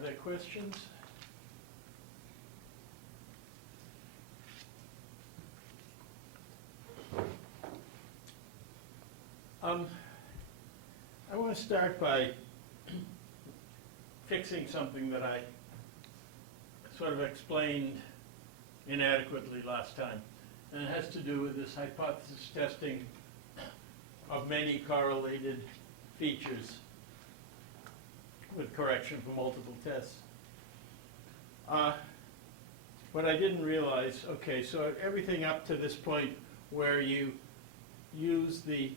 Are there questions? I want to start by fixing something that I sort of explained inadequately last time. And it has to do with this hypothesis testing of many correlated features with correction for multiple tests. What I didn't realize, okay, so everything up to this point where you use the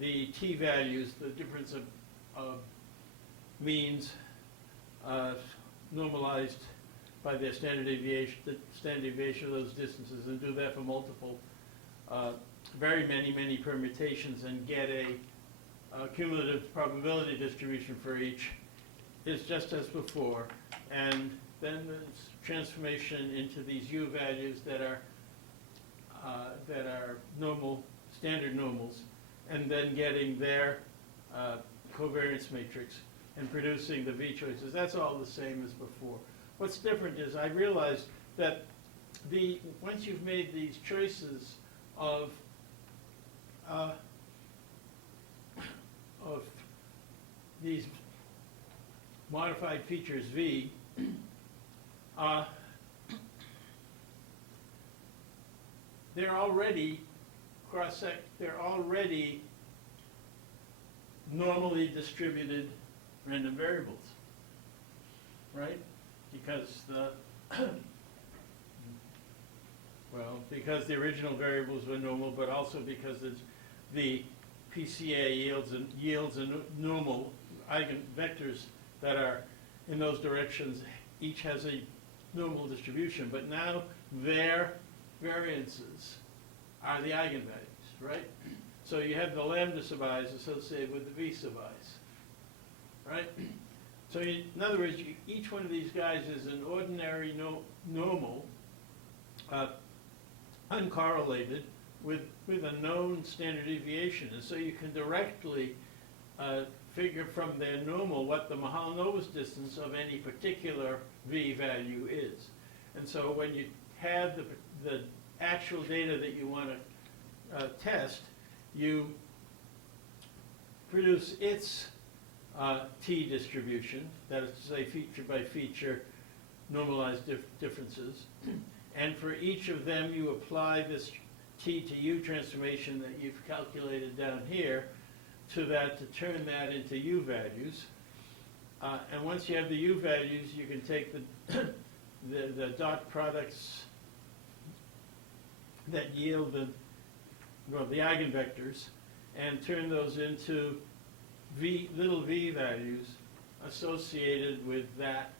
t-values, the difference of means normalized by their standard deviation, the standard deviation of those distances, and do that for multiple, very many permutations, and get a cumulative probability distribution for each, is just as before. And then there's transformation into these u values that are normal, standard normals, and then getting their covariance matrix and producing the v choices. That's all the same as before. What's different is I realized that once you've made these choices of these modified features v, they're already they're already normally distributed random variables, right? Because because the original variables were normal, but also because the PCA yields a normal eigenvectors that are in those directions. Each has a normal distribution, but now their variances are the eigenvalues, right? So you have the lambda sub i's associated with the v sub i's, right? So in other words, each one of these guys is an ordinary normal, uncorrelated, with a known standard deviation. And so you can directly figure from their normal what the Mahalanobis distance of any particular v value is. And so when you have the actual data that you want to test, you produce its t distribution, that is to say feature by feature normalized differences. And for each of them you apply this t to u transformation that you've calculated down here to turn that into u values. And once you have the u values, you can take the dot products that yield the eigenvectors and turn those into little v values associated with that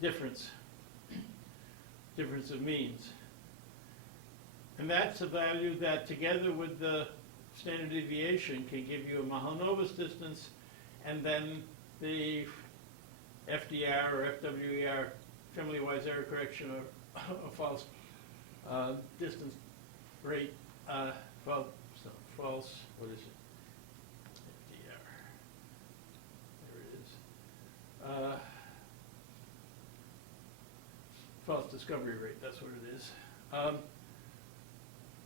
difference of means. And that's a value that, together with the standard deviation, can give you a Mahalanobis distance, and then the FDR or FWER, family-wise error correction, or false distance rate, false, what is it? FDR. There it is. False discovery rate, that's what it is.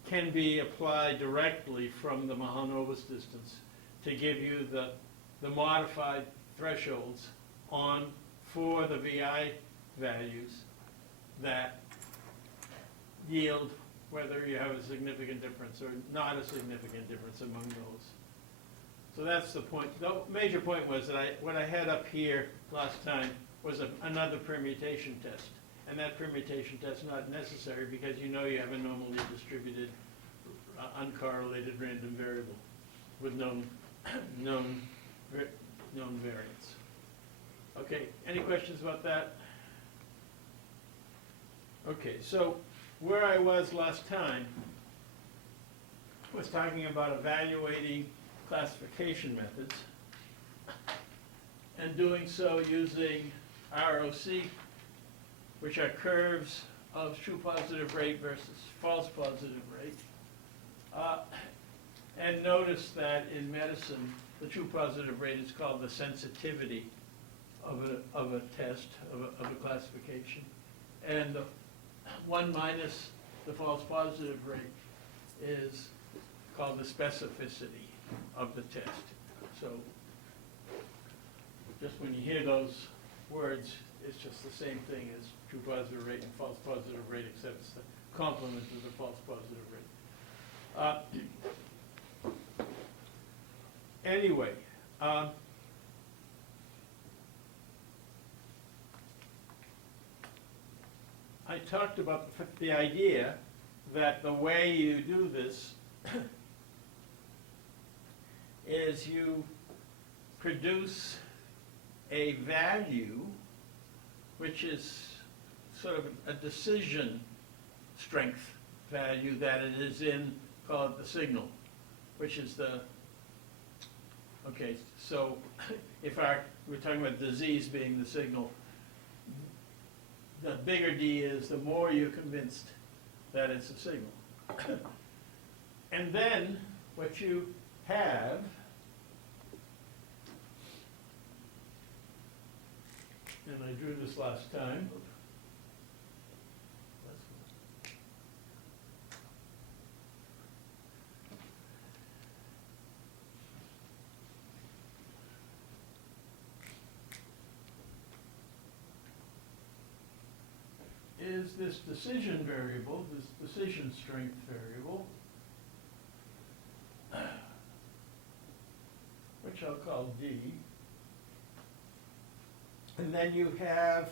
Can be applied directly from the Mahalanobis distance to give you the modified thresholds for the VI values that yield whether you have a significant difference or not a significant difference among those. So that's the point. The major point was that what I had up here last time was another permutation test. And that permutation test is not necessary because you know you have a normally distributed, uncorrelated random variable with known variance. Okay, any questions about that? Okay, so where I was last time was talking about evaluating classification methods and doing so using ROC, which are curves of true positive rate versus false positive rate. And notice that in medicine, the true positive rate is called the sensitivity of a test, of a classification. And the 1 minus the false positive rate is called the specificity of the test. So just when you hear those words, it's just the same thing as true positive rate and false positive rate, except it's the complement of the false positive rate. Anyway, I talked about the idea that the way you do this is you produce a value which is sort of a decision strength value that it is in, call it the signal, which is the, okay, so if we're talking about disease being the signal, the bigger D is the more you're convinced that it's a signal. And then what you have and I drew this last time. Is this decision variable, this decision strength variable, which I'll call D. And then you have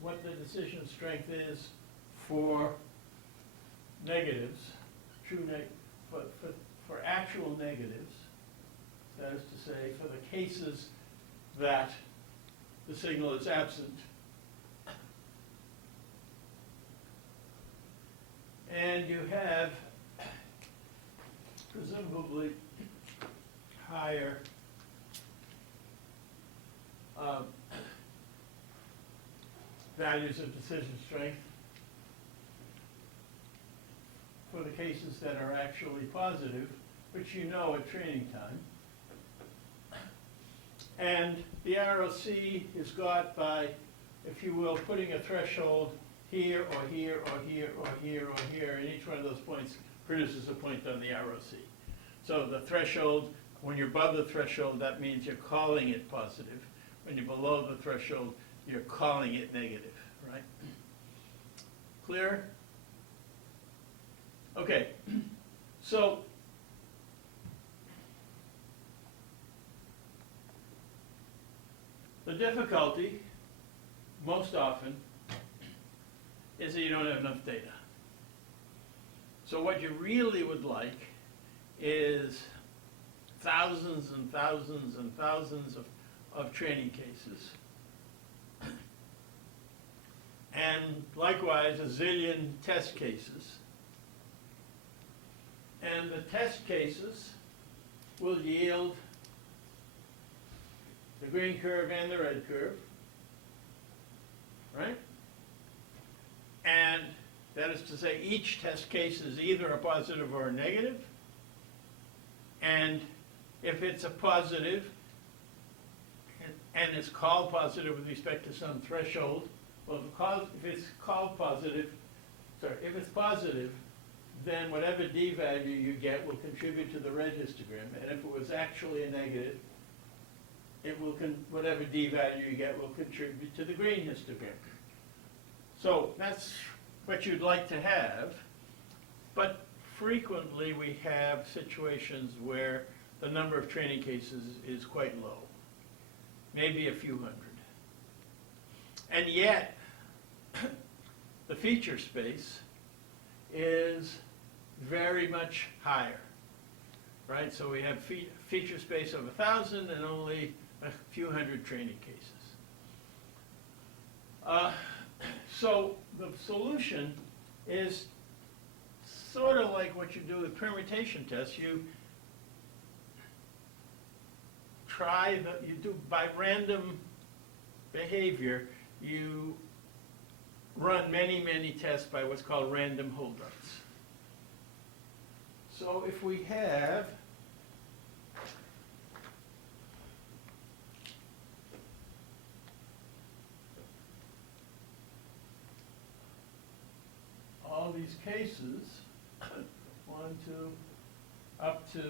what the decision strength is for negatives, for actual negatives, that is to say, for the cases that the signal is absent. And you have presumably higher values of decision strength for the cases that are actually positive, which you know at training time. And the ROC is got by, if you will, putting a threshold here or here or here or here or here, and each one of those points produces a point on the ROC. So the threshold, when you're above the threshold, that means you're calling it positive. When you're below the threshold, you're calling it negative, right? Clear? Okay, so the difficulty, most often, is that you don't have enough data. So what you really would like is thousands and thousands and thousands of training cases. And likewise, a zillion test cases. And the test cases will yield the green curve and the red curve, right? And that is to say, each test case is either a positive or a negative. And if it's a positive, and it's called positive with respect to some threshold, well, if it's called positive, if it's positive, then whatever D value you get will contribute to the red histogram. And if it was actually a negative, it will whatever D value you get will contribute to the green histogram. So that's what you'd like to have, but frequently we have situations where the number of training cases is quite low, maybe a few hundred. And yet, the feature space is very much higher, right? So we have feature space of 1,000 and only a few hundred training cases. So the solution is sort of like what you do with permutation tests. You do by random behavior, you run many, many tests by what's called random hold-ups. So if we have all these cases, 1, 2, up to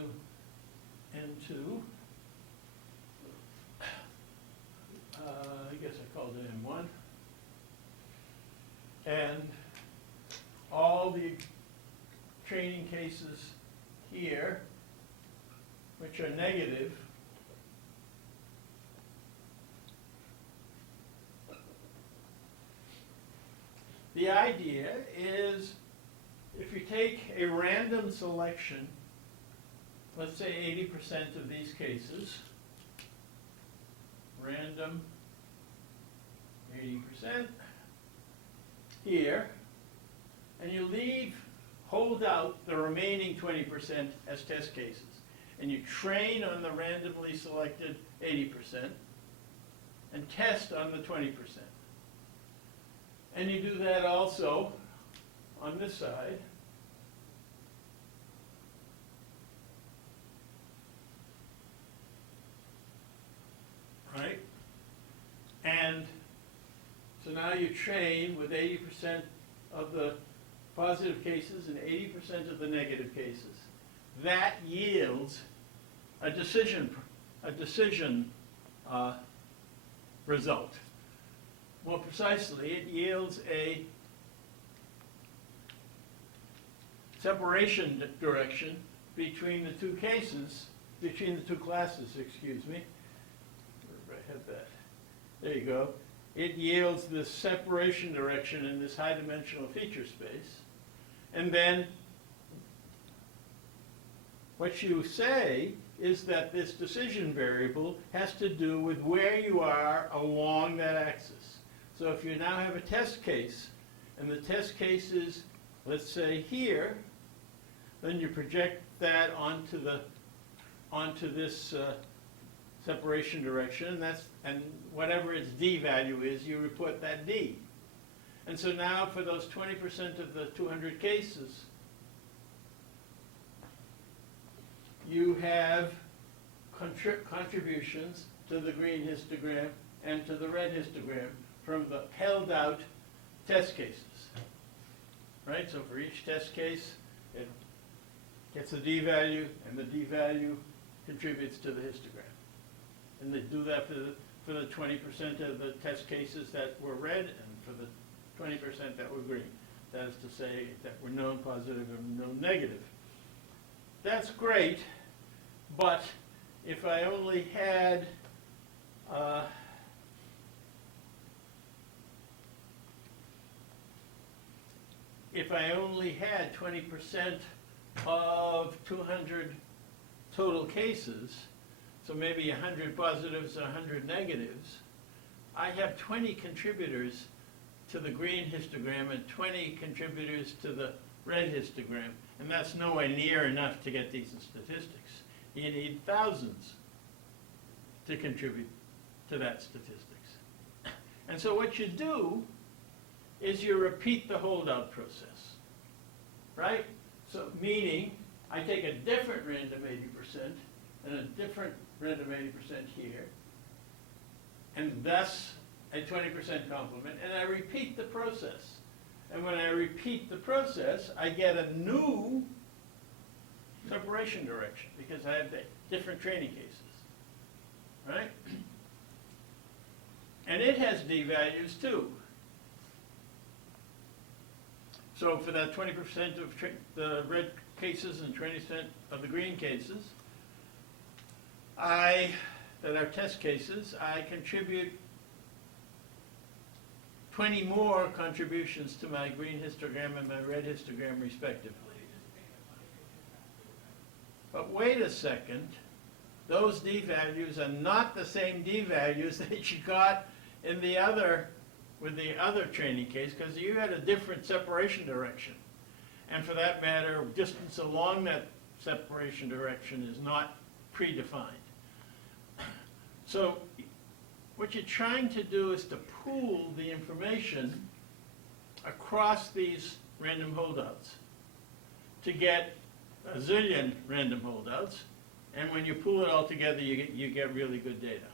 N2, I guess I called it N1, and all the training cases here, which are negative, the idea is if you take a random selection, let's say 80% of these cases, random 80% here, and you hold out the remaining 20% as test cases, and you train on the randomly selected 80% and test on the 20%. And you do that also on this side. Right? And so now you train with 80% of the positive cases and 80% of the negative cases. That yields a decision result. More precisely, it yields a separation direction between the two cases, between the two classes, excuse me. Where I had that. There you go. It yields this separation direction in this high-dimensional feature space. And then what you say is that this decision variable has to do with where you are along that axis. So if you now have a test case, and the test case is, let's say, here, then you project that onto this separation direction, and whatever its d value is, you report that d. And so now for those 20% of the 200 cases, you have contributions to the green histogram and to the red histogram from the held out test cases. Right? So for each test case, it gets a d value, and the d value contributes to the histogram. And they do that for the 20% of the test cases that were red and for the 20% that were green. That is to say that were known positive and known negative. That's great, but if I only had if I only had 20% of 200 total cases, so maybe 100 positives, 100 negatives, I have 20 contributors to the green histogram and 20 contributors to the red histogram, and that's nowhere near enough to get decent statistics. You need thousands to contribute to that statistics. And so what you do is you repeat the holdout process, right? So meaning, I take a different random 80% and a different random 80% here, and thus a 20% complement, and I repeat the process. And when I repeat the process, I get a new separation direction because I have the different training cases, right? And it has d values too. So for that 20% of the red cases and 20% of the green cases, that are test cases, I contribute 20 more contributions to my green histogram and my red histogram respectively. But wait a second, those d values are not the same d values that you got in the other, with the other training case, because you had a different separation direction. And for that matter, distance along that separation direction is not predefined. So what you're trying to do is to pool the information across these random holdouts to get a zillion random holdouts, and when you pool it all together, you get really good data.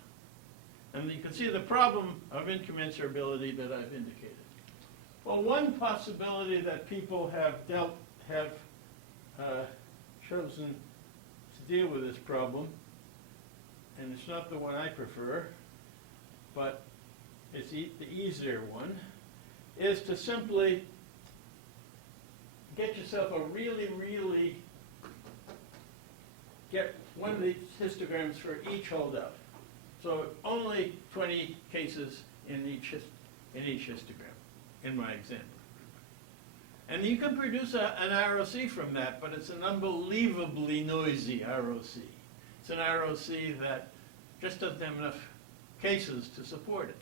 And you can see the problem of incommensurability that I've indicated. Well, one possibility that people have chosen to deal with this problem, and it's not the one I prefer, but it's the easier one, is to simply get yourself a really get one of these histograms for each holdout. So only 20 cases in each histogram, in my example. And you can produce an ROC from that, but it's an unbelievably noisy ROC. It's an ROC that just doesn't have enough cases to support it.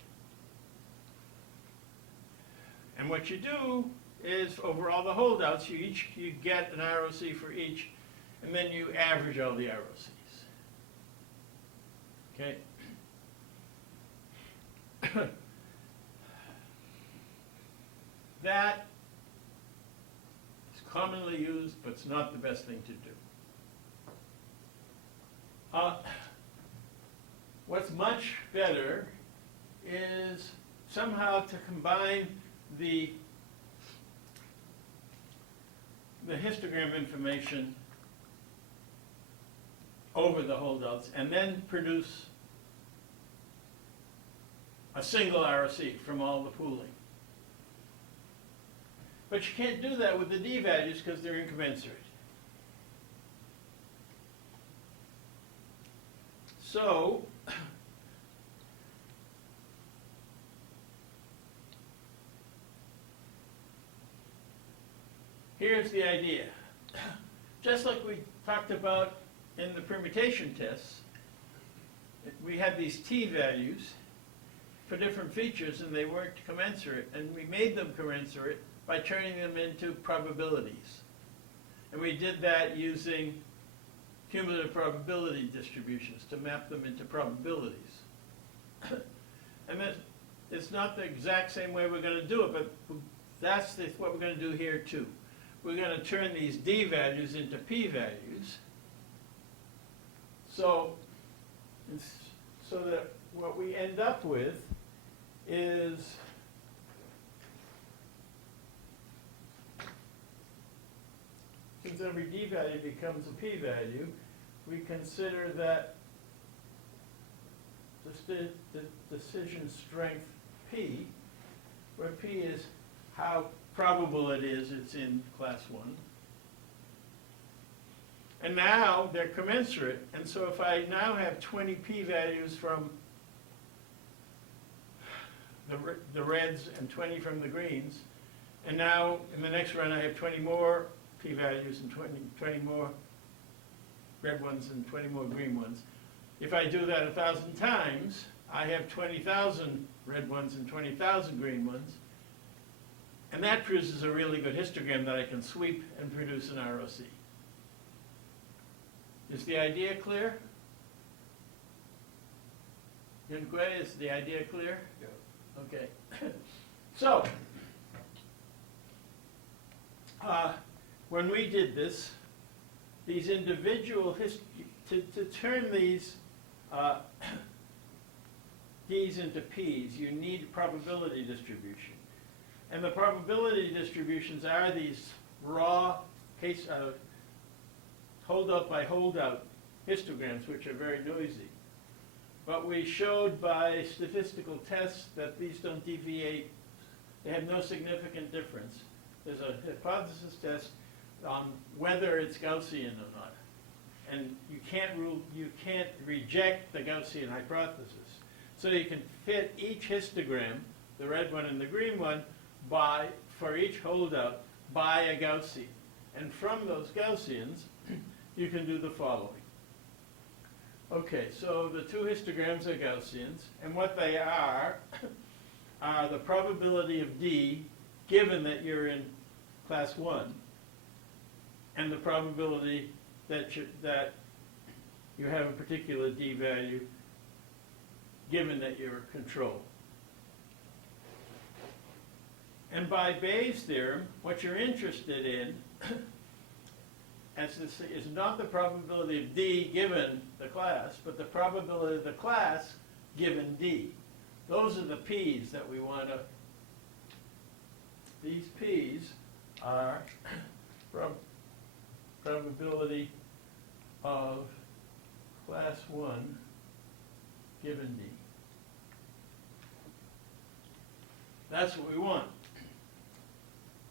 And what you do is, over all the holdouts, you get an ROC for each, and then you average all the ROCs. Okay? That is commonly used, but it's not the best thing to do. What's much better is somehow to combine the histogram information over the holdouts and then produce a single ROC from all the pooling. But you can't do that with the D values because they're incommensurate. So, here's the idea. Just like we talked about in the permutation tests, we had these T values for different features and they weren't commensurate, and we made them commensurate by turning them into probabilities. And we did that using cumulative probability distributions to map them into probabilities. And it's not the exact same way we're going to do it, but that's what we're going to do here too. We're going to turn these D values into P values. So that what we end up with is since every D value becomes a P value, we consider that the decision strength P, where P is how probable it is it's in class 1. And now they're commensurate. And so if I now have 20 P values from the reds and 20 from the greens, and now in the next run I have 20 more P values and 20 more red ones and 20 more green ones. If I do that 1,000 times, I have 20,000 red ones and 20,000 green ones. And that produces a really good histogram that I can sweep and produce an ROC. Is the idea clear? Yunque, is the idea clear? Yeah. Okay. So, when we did this, these individual to turn these D's into P's, you need probability distribution. And the probability distributions are these raw case holdout by holdout histograms, which are very noisy. But we showed by statistical tests that these don't deviate. They have no significant difference. There's a hypothesis test on whether it's Gaussian or not. And you can't reject the Gaussian hypothesis. So you can fit each histogram, the red one and the green one, for each holdout by a Gaussian. And from those Gaussians, you can do the following. Okay, so the two histograms are Gaussians, and what they are the probability of D, given that you're in class 1, and the probability that you have a particular D value, given that you're control. And by Bayes' theorem, what you're interested in as this is not the probability of D given the class, but the probability of the class given D. Those are the P's that we want to, these P's are probability of class 1 given D. That's what we want.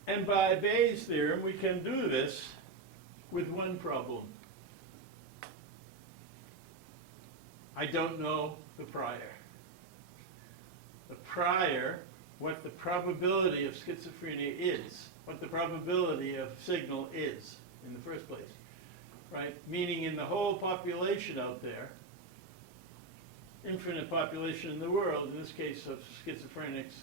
And by Bayes' theorem, we can do this with one problem. I don't know the prior. The prior, what the probability of schizophrenia is, what the probability of signal is in the first place, right? Meaning in the whole population out there, infinite population in the world, in this case of schizophrenics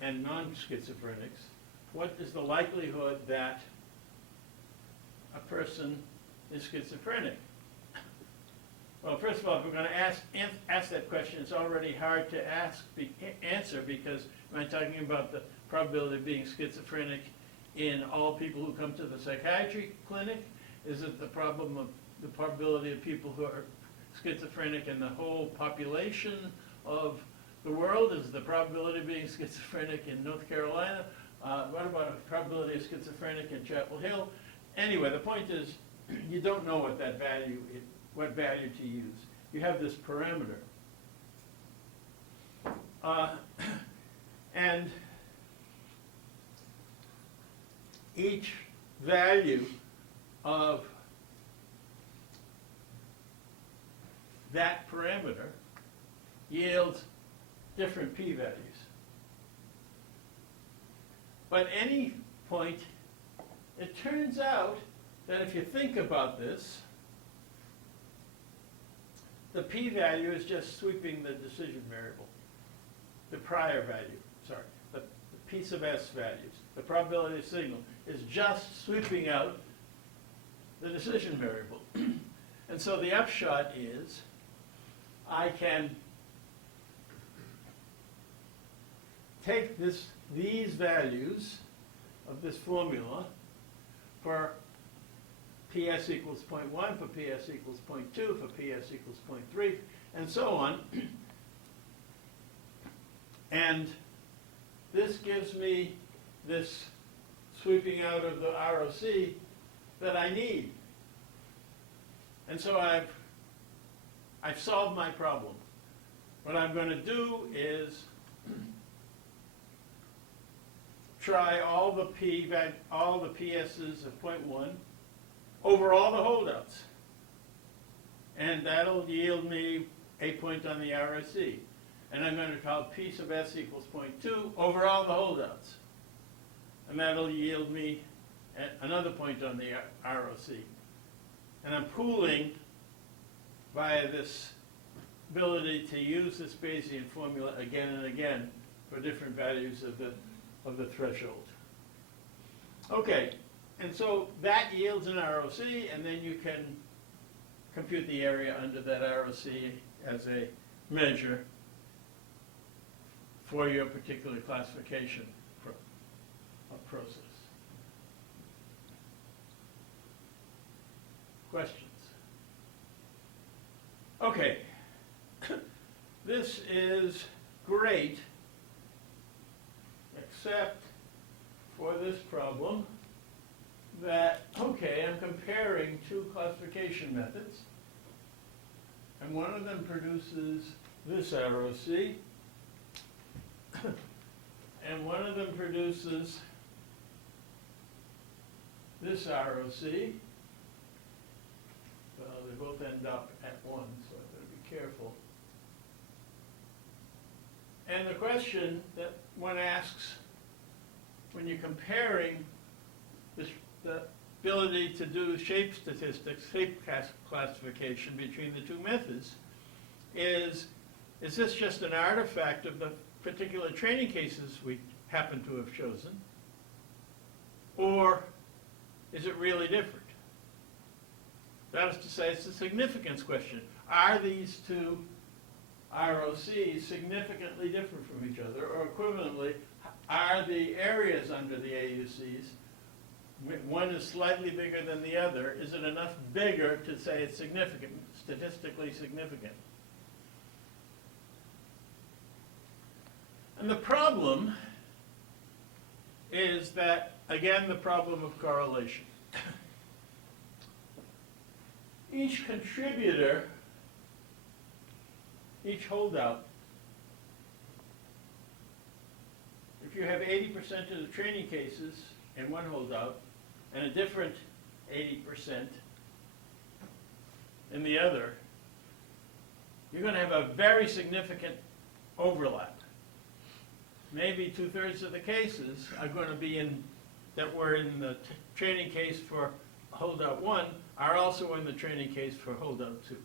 and non-schizophrenics, what is the likelihood that a person is schizophrenic? Well, first of all, if we're going to ask that question, it's already hard to answer because when I'm talking about the probability of being schizophrenic in all people who come to the psychiatry clinic, is it the probability of people who are schizophrenic in the whole population of the world? Is the probability of being schizophrenic in North Carolina? What about a probability of schizophrenic in Chapel Hill? Anyway, the point is, you don't know what that value is, what value to use. You have this parameter. And each value of that parameter yields different p-values. But any point, it turns out that if you think about this, the p-value is just sweeping the decision variable, the prior value, sorry, the p sub s values. The probability of signal is just sweeping out the decision variable. And so the upshot is I can take these values of this formula for PS equals 0.1, for PS equals 0.2, for PS equals 0.3, and so on. And this gives me this sweeping out of the ROC that I need. And so I've solved my problem. What I'm going to do is try all the PS's of 0.1 over all the holdouts. And that'll yield me a point on the ROC. And I'm going to call P sub s equals 0.2 over all the holdouts. And that'll yield me another point on the ROC. And I'm pooling via this ability to use this Bayesian formula again and again for different values of the threshold. Okay, and so that yields an ROC, and then you can compute the area under that ROC as a measure for your particular classification process. Questions? Okay, this is great, except for this problem that, okay, I'm comparing two classification methods, and one of them produces this ROC, and one of them produces this ROC. Well, they both end up at 1, so I've got to be careful. And the question that one asks when you're comparing the ability to do shape statistics, shape classification between the two methods is this just an artifact of the particular training cases we happen to have chosen, or is it really different? That is to say, it's a significance question. Are these two ROCs significantly different from each other, or equivalently, are the areas under the AUCs one is slightly bigger than the other, is it enough bigger to say it's significant, statistically significant? And the problem is that, again, the problem of correlation. Each contributor, each holdout, if you have 80% of the training cases in one holdout and a different 80% in the other, you're going to have a very significant overlap. Maybe 2/3 of the cases are going to be that were in the training case for holdout 1 are also in the training case for holdout 2.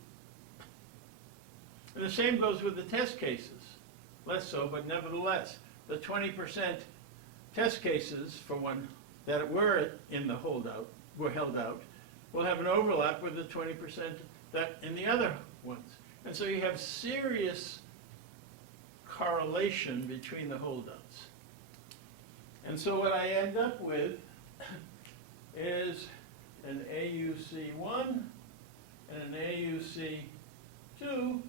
And the same goes with the test cases. Less so, but nevertheless, the 20% test cases for one that were in the holdout, were held out, will have an overlap with the 20% that in the other ones. And so you have serious correlation between the holdouts. And so what I end up with is an AUC1 and an AUC2.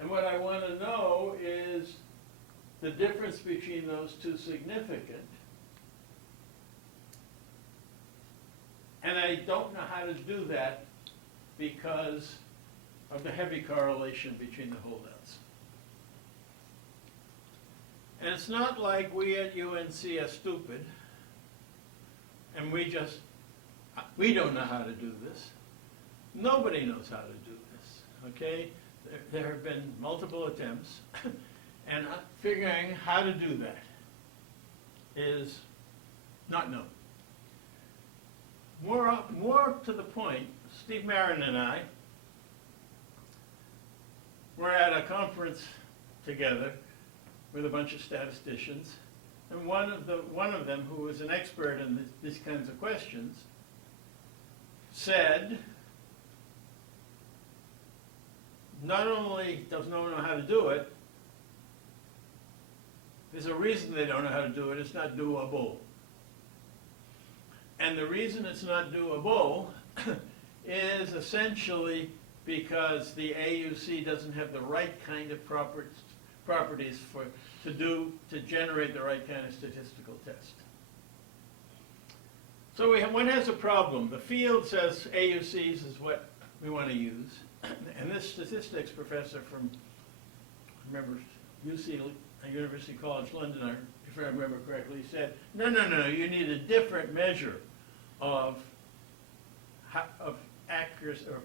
And what I want to know is the difference between those two significant. And I don't know how to do that because of the heavy correlation between the holdouts. And it's not like we at UNC are stupid and we don't know how to do this. Nobody knows how to do this, okay? There have been multiple attempts, and figuring how to do that is not known. More to the point, Steve Marin and I were at a conference together with a bunch of statisticians, and one of them, who was an expert in these kinds of questions, said, not only does no one know how to do it, there's a reason they don't know how to do it. It's not doable. And the reason it's not doable is essentially because the AUC doesn't have the right kind of properties to generate the right kind of statistical test. So one has a problem. The field says AUCs is what we want to use. And this statistics professor from, remember, UC, University College London, if I remember correctly, said, no, you need a different measure of accuracy or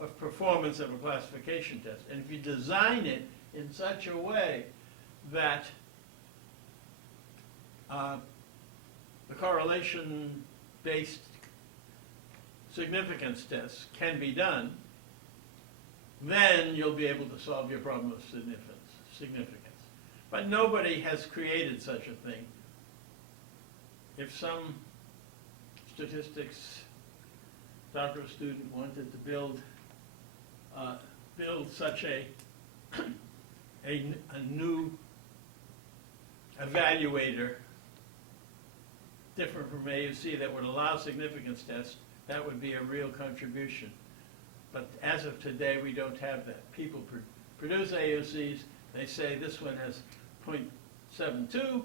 of performance of a classification test. And if you design it in such a way that the correlation-based significance tests can be done, then you'll be able to solve your problem of significance. But nobody has created such a thing. If some statistics doctoral student wanted to build such a new evaluator different from AUC that would allow significance tests, that would be a real contribution. But as of today, we don't have that. People produce AUCs. They say this one has 0.72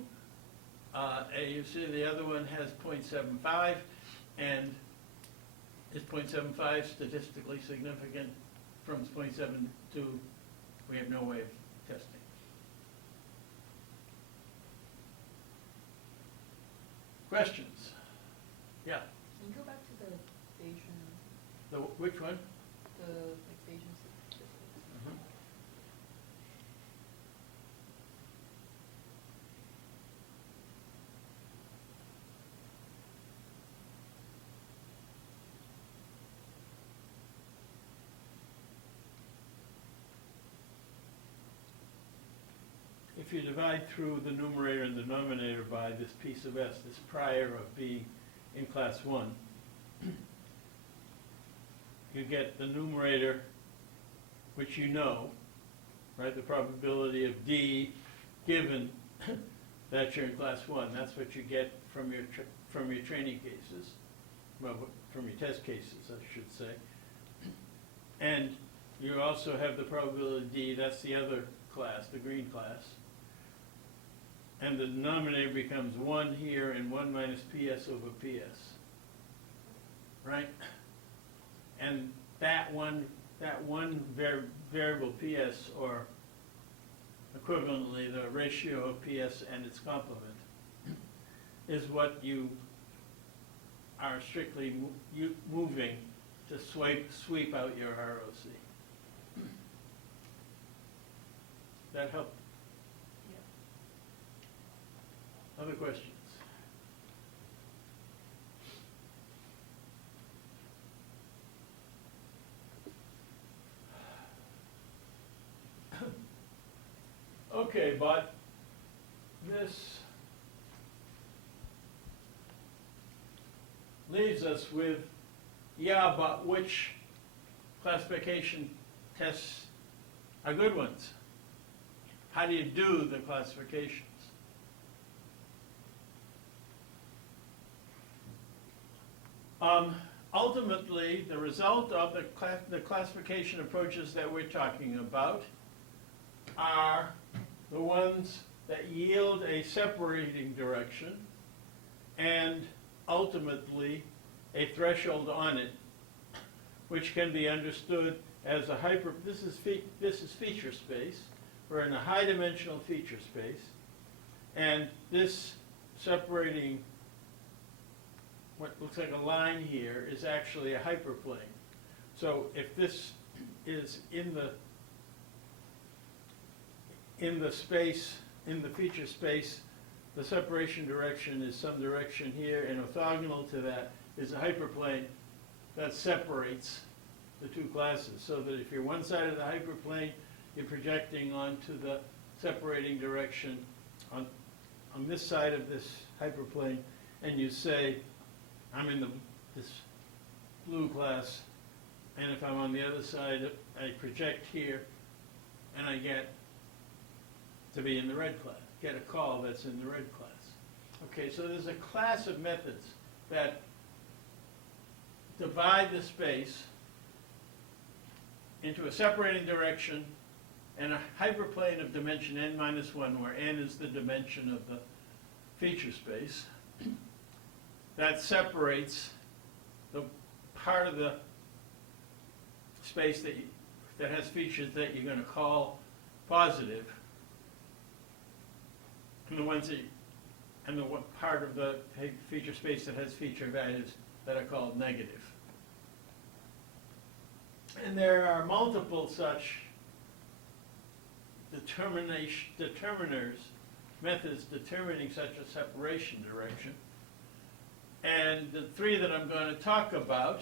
AUC, the other one has 0.75, and is 0.75 statistically significant from 0.72? We have no way of testing. Questions? Yeah. Can you go back to the Bayesian? Which one? The Bayesian statistics. If you divide through the numerator and denominator by this piece of S, this prior of being in class 1, you get the numerator, which you know, right? The probability of D given that you're in class 1. That's what you get from your from your training cases, well, from your test cases, I should say. And you also have the probability D, that's the other class, the green class. And the denominator becomes 1 here and 1 minus PS over PS. Right? And that one variable PS, or equivalently the ratio of PS and its complement, is what you are strictly moving to sweep out your ROC. That help? Yeah. Other questions? Okay, but this leaves us with, yeah, but which classification tests are good ones? How do you do the classifications? Ultimately, the result of the classification approaches that we're talking about are the ones that yield a separating direction and ultimately a threshold on it, which can be understood as a this is feature space. We're in a high-dimensional feature space, and this separating what looks like a line here is actually a hyperplane. So if this is in the space, in the feature space, the separation direction is some direction here, and orthogonal to that is a hyperplane that separates the two classes, so that if you're one side of the hyperplane, you're projecting onto the separating direction on this side of this hyperplane, and you say, I'm in this blue class, and if I'm on the other side, I project here, and I get to be in the red class, get a call that's in the red class. Okay, so there's a class of methods that divide the space into a separating direction and a hyperplane of dimension n minus 1, where n is the dimension of the feature space, that separates the part of the space that has features that you're going to call positive, and the part of the feature space that has feature values that are called negative. And there are multiple such determiners, methods determining such a separation direction. And the three that I'm going to talk about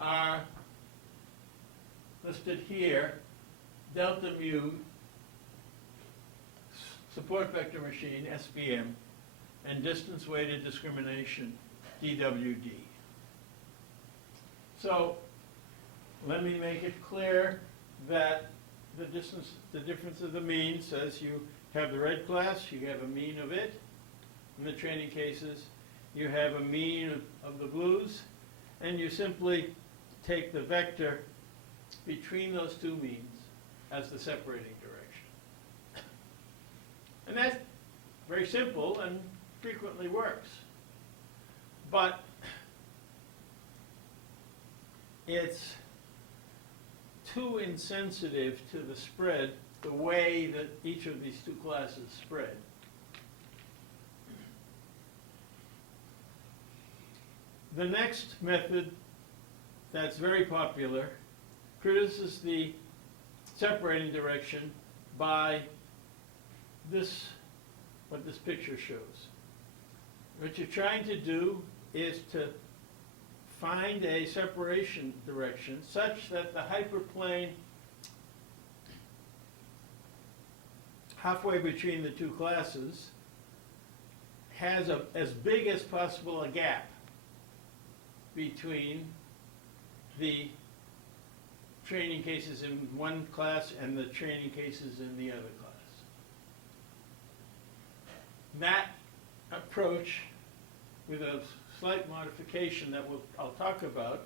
are listed here: delta mu, support vector machine, SVM, and distance weighted discrimination, DWD. So let me make it clear that the difference of the mean says you have the red class, you have a mean of it. In the training cases, you have a mean of the blues, and you simply take the vector between those two means as the separating direction. And that's very simple and frequently works. But it's too insensitive to the spread, the way that each of these two classes spread. The next method that's very popular produces the separating direction by this, what this picture shows. What you're trying to do is to find a separation direction such that the hyperplane halfway between the two classes has as big as possible a gap between the training cases in one class and the training cases in the other class. That approach with a slight modification that I'll talk about,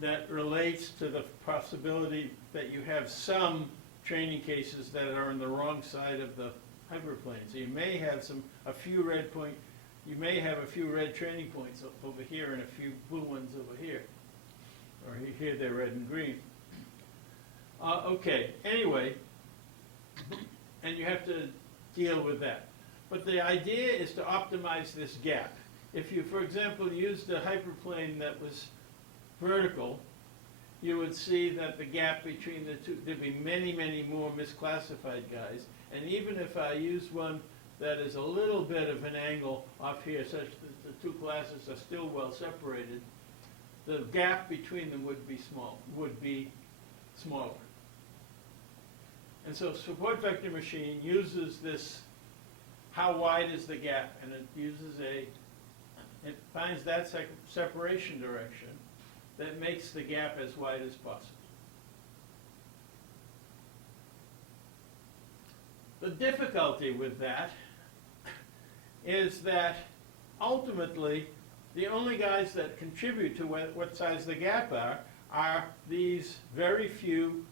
that relates to the possibility that you have some training cases that are on the wrong side of the hyperplane. So you may have a few red training points over here and a few blue ones over here. Or here they're red and green. Okay, anyway, and you have to deal with that. But the idea is to optimize this gap. If you, for example, used a hyperplane that was vertical, you would see that the gap between the two, there'd be many, many more misclassified guys. And even if I use one that is a little bit of an angle off here, such that the two classes are still well separated, the gap between them would be smaller. And so support vector machine uses this, how wide is the gap, and it finds that separation direction that makes the gap as wide as possible. The difficulty with that is that ultimately the only guys that contribute to what size the gap are these very few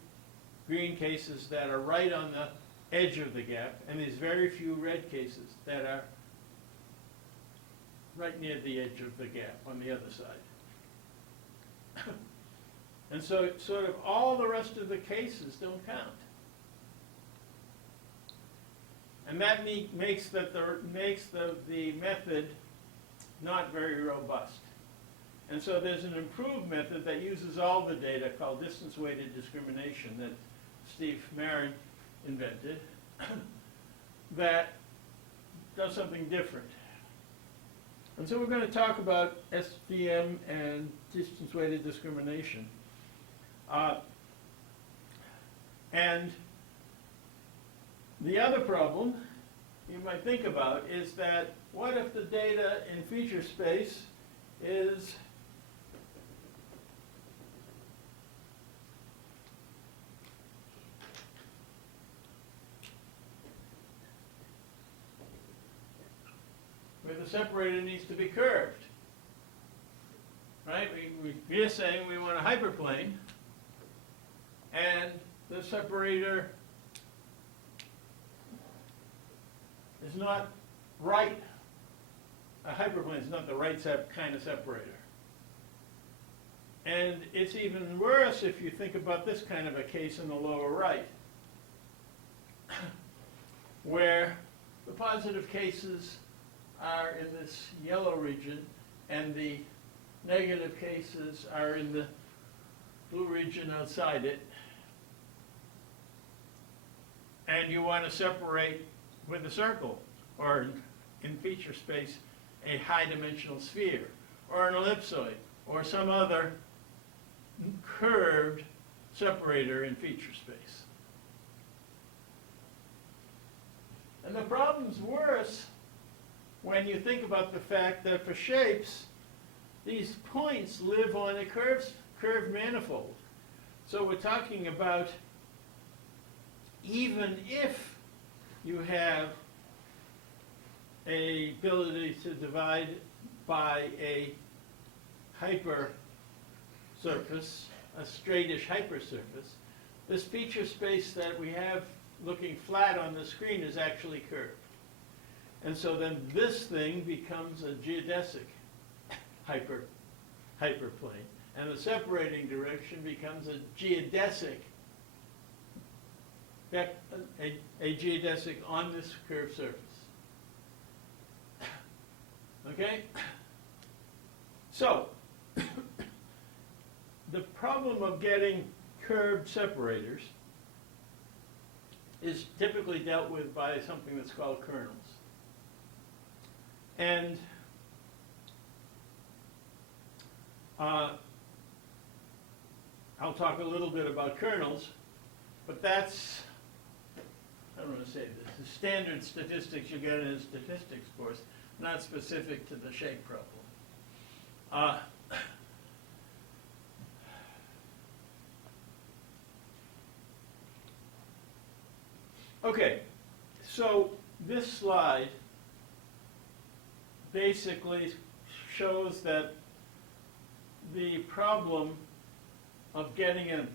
green cases that are right on the edge of the gap, and these very few red cases that are right near the edge of the gap on the other side. And so sort of all the rest of the cases don't count. And that makes the method not very robust. And so there's an improved method that uses all the data called distance-weighted discrimination that Steve Marin invented that does something different. And so we're going to talk about SVM and distance-weighted discrimination. And the other problem you might think about is that what if the data in feature space is where the separator needs to be curved, right? We're saying we want a hyperplane, and the separator is not right. A hyperplane is not the right kind of separator. And it's even worse if you think about this kind of a case in the lower right, where the positive cases are in this yellow region, and the negative cases are in the blue region outside it. And you want to separate with a circle, or in feature space, a high-dimensional sphere, or an ellipsoid, or some other curved separator in feature space. And the problem's worse when you think about the fact that for shapes, these points live on a curved manifold. So we're talking about even if you have a ability to divide by a hypersurface, a straightish hypersurface, this feature space that we have looking flat on the screen is actually curved. And so then this thing becomes a geodesic hyperplane, and the separating direction becomes a geodesic on this curved surface. Okay? So, the problem of getting curved separators is typically dealt with by something that's called kernels. And I'll talk a little bit about kernels, but that's, I don't want to say this, the standard statistics you get in a statistics course, not specific to the shape problem. Okay, so this slide basically shows that the problem of getting a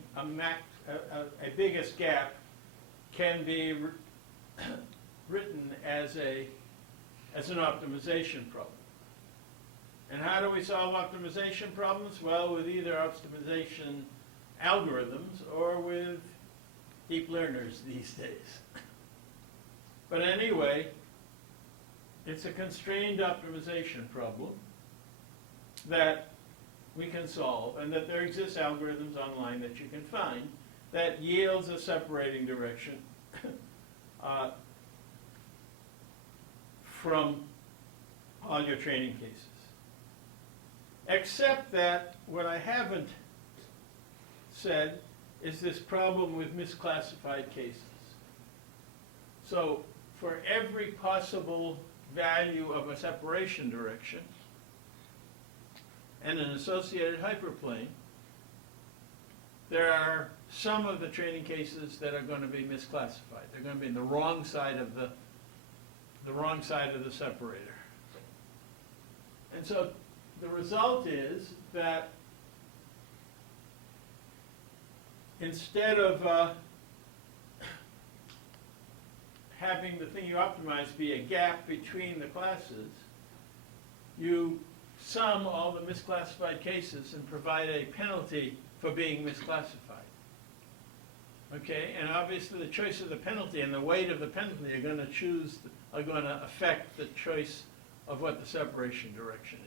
biggest gap can be written as an optimization problem. And how do we solve optimization problems? Well, with either optimization algorithms or with deep learners these days. But anyway, it's a constrained optimization problem that we can solve, and that there exist algorithms online that you can find that yields a separating direction from all your training cases. Except that what I haven't said is this problem with misclassified cases. So for every possible value of a separation direction and an associated hyperplane, there are some of the training cases that are going to be misclassified. They're going to be in the wrong side of the separator. And so the result is that instead of having the thing you optimize be a gap between the classes, you sum all the misclassified cases and provide a penalty for being misclassified. Okay, and obviously the choice of the penalty and the weight of the penalty are going to affect the choice of what the separation direction is.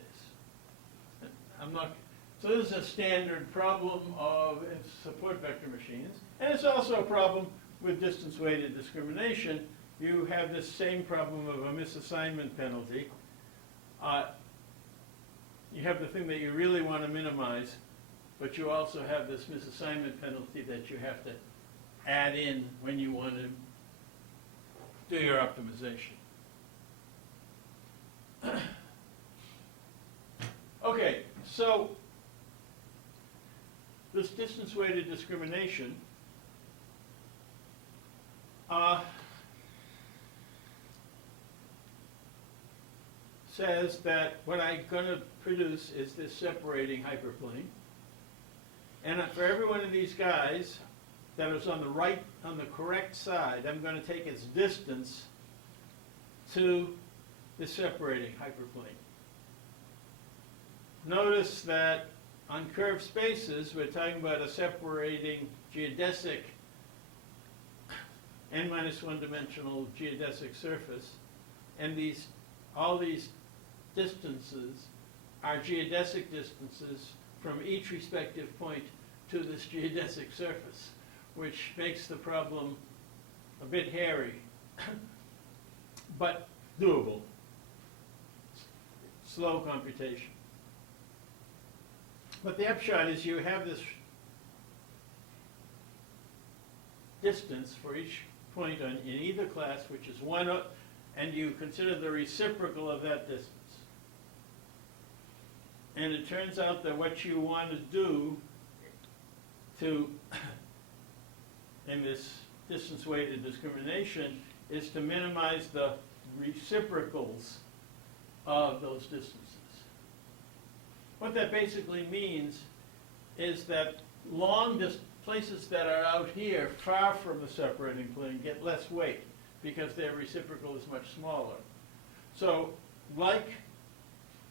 So this is a standard problem of support vector machines, and it's also a problem with distance-weighted discrimination. You have this same problem of a misassignment penalty. You have the thing that you really want to minimize, but you also have this misassignment penalty that you have to add in when you want to do your optimization. Okay, so this distance-weighted discrimination says that what I'm going to produce is this separating hyperplane. And for every one of these guys that is on the correct side, I'm going to take its distance to the separating hyperplane. Notice that on curved spaces, we're talking about a separating geodesic n-1 dimensional geodesic surface, and all these distances are geodesic distances from each respective point to this geodesic surface, which makes the problem a bit hairy, but doable. Slow computation. But the upshot is you have this distance for each point in either class, which is one, and you consider the reciprocal of that distance. And it turns out that what you want to do in this distance-weighted discrimination is to minimize the reciprocals of those distances. What that basically means is that places that are out here, far from the separating plane, get less weight because their reciprocal is much smaller. So, like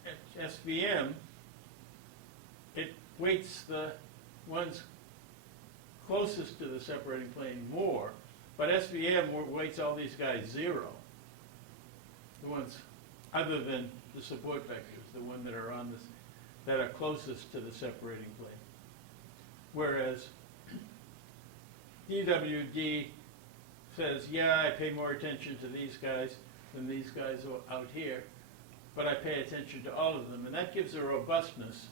at SVM, it weights the ones closest to the separating plane more, but SVM weights all these guys zero. The ones other than the support vectors, the ones that are on this, that are closest to the separating plane. Whereas DWD says, yeah, I pay more attention to these guys than these guys out here, but I pay attention to all of them, and that gives a robustness.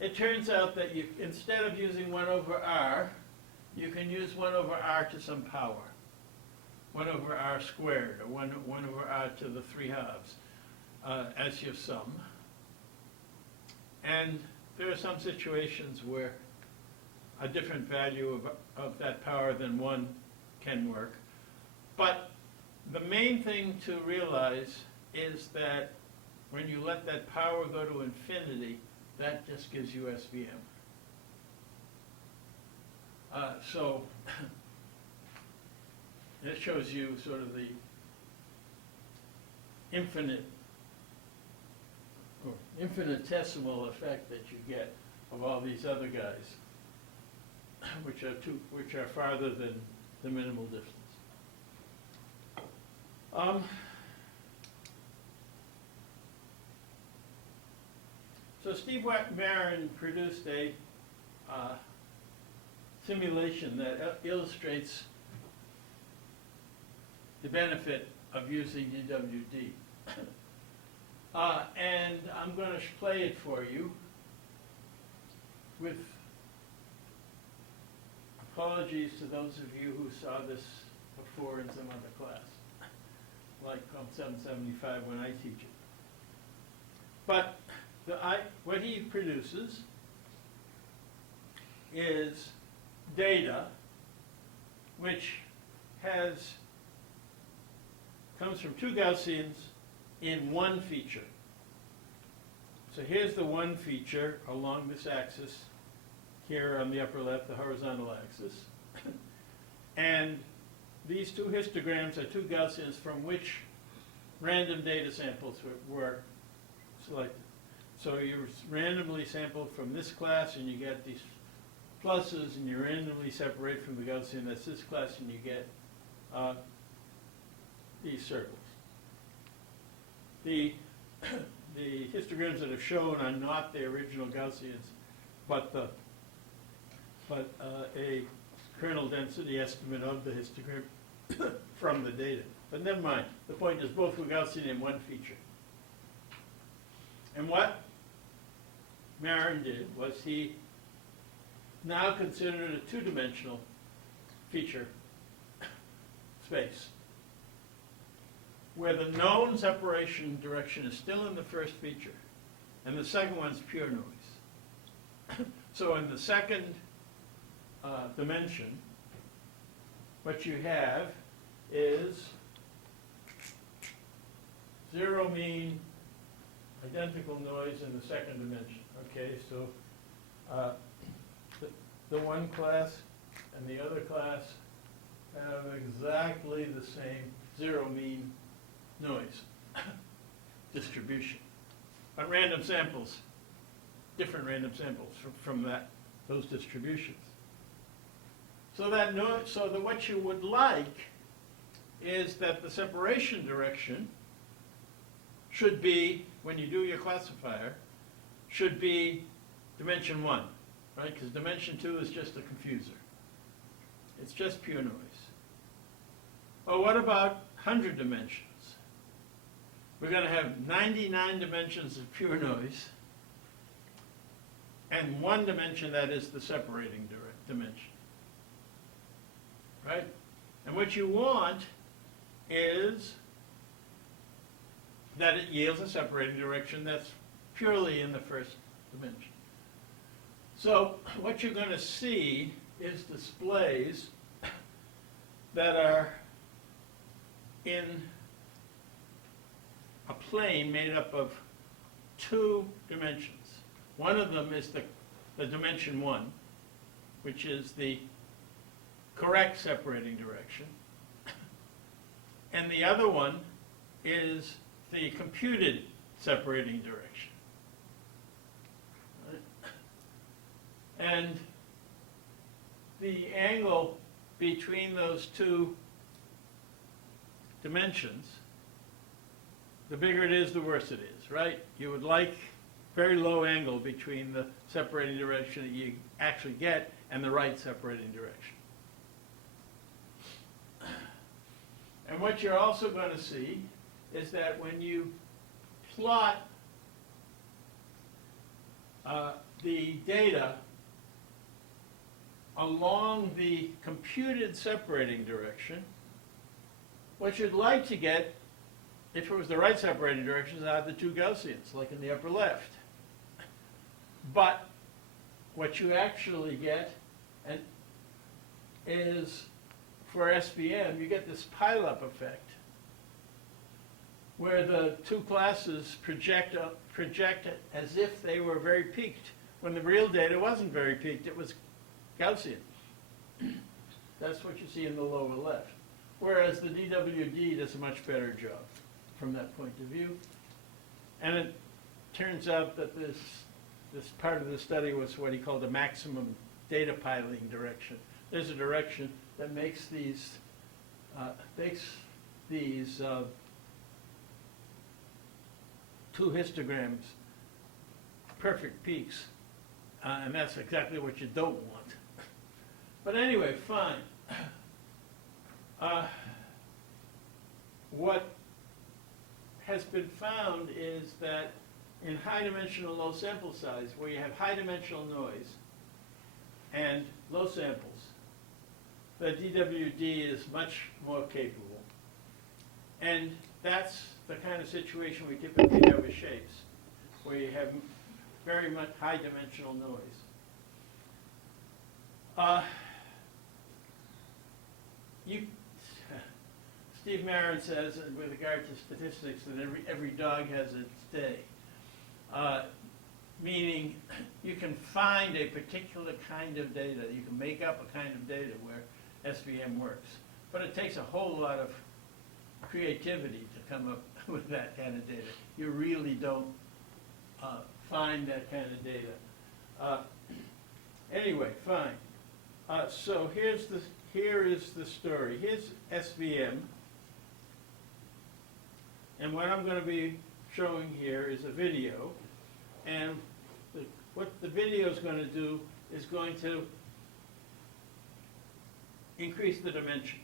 It turns out that instead of using 1 over r, you can use 1 over r to some power. 1 over r squared, or 1 over r to the 3/2 as your sum. And there are some situations where a different value of that power than 1 can work. But the main thing to realize is that when you let that power go to infinity, that just gives you SVM. So it shows you sort of the infinite or infinitesimal effect that you get of all these other guys, which are farther than the minimal distance. So Steve Marin produced a simulation that illustrates the benefit of using DWD. And I'm going to play it for you with apologies to those of you who saw this before in some other class, like on 775 when I teach it. But what he produces is data which comes from two Gaussians in one feature. So here's the one feature along this axis, here on the upper left, the horizontal axis. And these two histograms are two Gaussians from which random data samples were selected. So you randomly sample from this class and you get these pluses, and you randomly separate from the Gaussian that's this class and you get these circles. The histograms that are shown are not the original Gaussians, but a kernel density estimate of the histogram from the data. But never mind. The point is both were Gaussian in one feature. And what Marin did was he now considered a two-dimensional feature space, where the known separation direction is still in the first feature, and the second one's pure noise. So in the second dimension, what you have is zero mean, identical noise in the second dimension. Okay, so the one class and the other class have exactly the same zero mean noise distribution, but random samples, different random samples from those distributions. So what you would like is that the separation direction should be, when you do your classifier, should be dimension 1, right? Because dimension 2 is just a confuser. It's just pure noise. Well, what about 100 dimensions? We're going to have 99 dimensions of pure noise and one dimension that is the separating dimension, right? And what you want is that it yields a separating direction that's purely in the first dimension. So what you're going to see is displays that are in a plane made up of two dimensions. One of them is the dimension 1, which is the correct separating direction. And the other one is the computed separating direction. Right? And the angle between those two dimensions, the bigger it is, the worse it is, right? You would like very low angle between the separating direction that you actually get and the right separating direction. And what you're also going to see is that when you plot the data along the computed separating direction, what you'd like to get, if it was the right separating direction, are the two Gaussians, like in the upper left. But what you actually get is, for SVM, you get this pileup effect where the two classes project as if they were very peaked, when the real data wasn't very peaked, it was Gaussian. That's what you see in the lower left. Whereas the DWD does a much better job from that point of view. And it turns out that this part of the study was what he called a maximum data piling direction. There's a direction that makes these two histograms perfect peaks, and that's exactly what you don't want. But anyway, fine. What has been found is that in high dimensional low sample size, where you have high dimensional noise and low samples, the DWD is much more capable. And that's the kind of situation we typically have with shapes, where you have very much high dimensional noise. Steve Marin says, with regard to statistics, that every dog has its day. Meaning, you can find a particular kind of data. You can make up a kind of data where SVM works. But it takes a whole lot of creativity to come up with that kind of data. You really don't find that kind of data. Anyway, fine. So here is the story. Here's SVM. And what I'm going to be showing here is a video. And what the video is going to do is going to increase the dimension.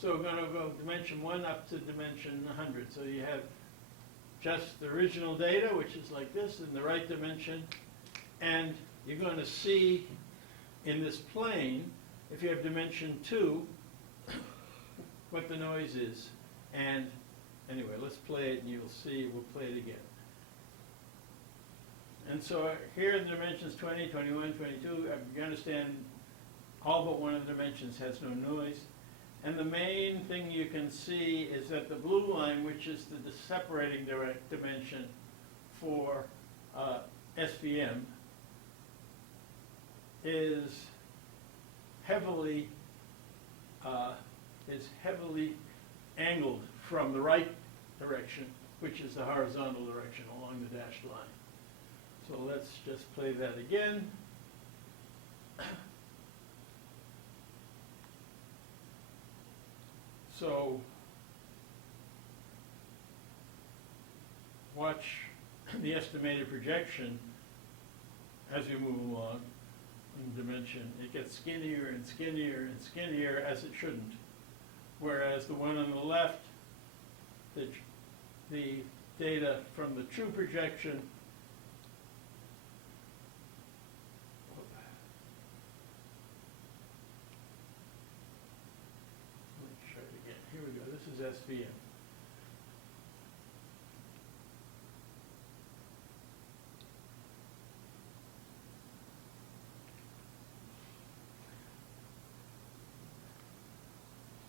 So we're going to go dimension 1 up to dimension 100. So you have just the original data, which is like this, in the right dimension. And you're going to see in this plane, if you have dimension 2, what the noise is. And anyway, let's play it and you'll see. We'll play it again. And so here in dimensions 20, 21, 22, you understand all but one of the dimensions has no noise. And the main thing you can see is that the blue line, which is the separating direct dimension for SVM, is heavily angled from the right direction, which is the horizontal direction along the dashed line. So let's just play that again. So watch the estimated projection as you move along in dimension. It gets skinnier and skinnier and skinnier, as it shouldn't. Whereas the one on the left, the data from the true projection, here we go, this is SVM.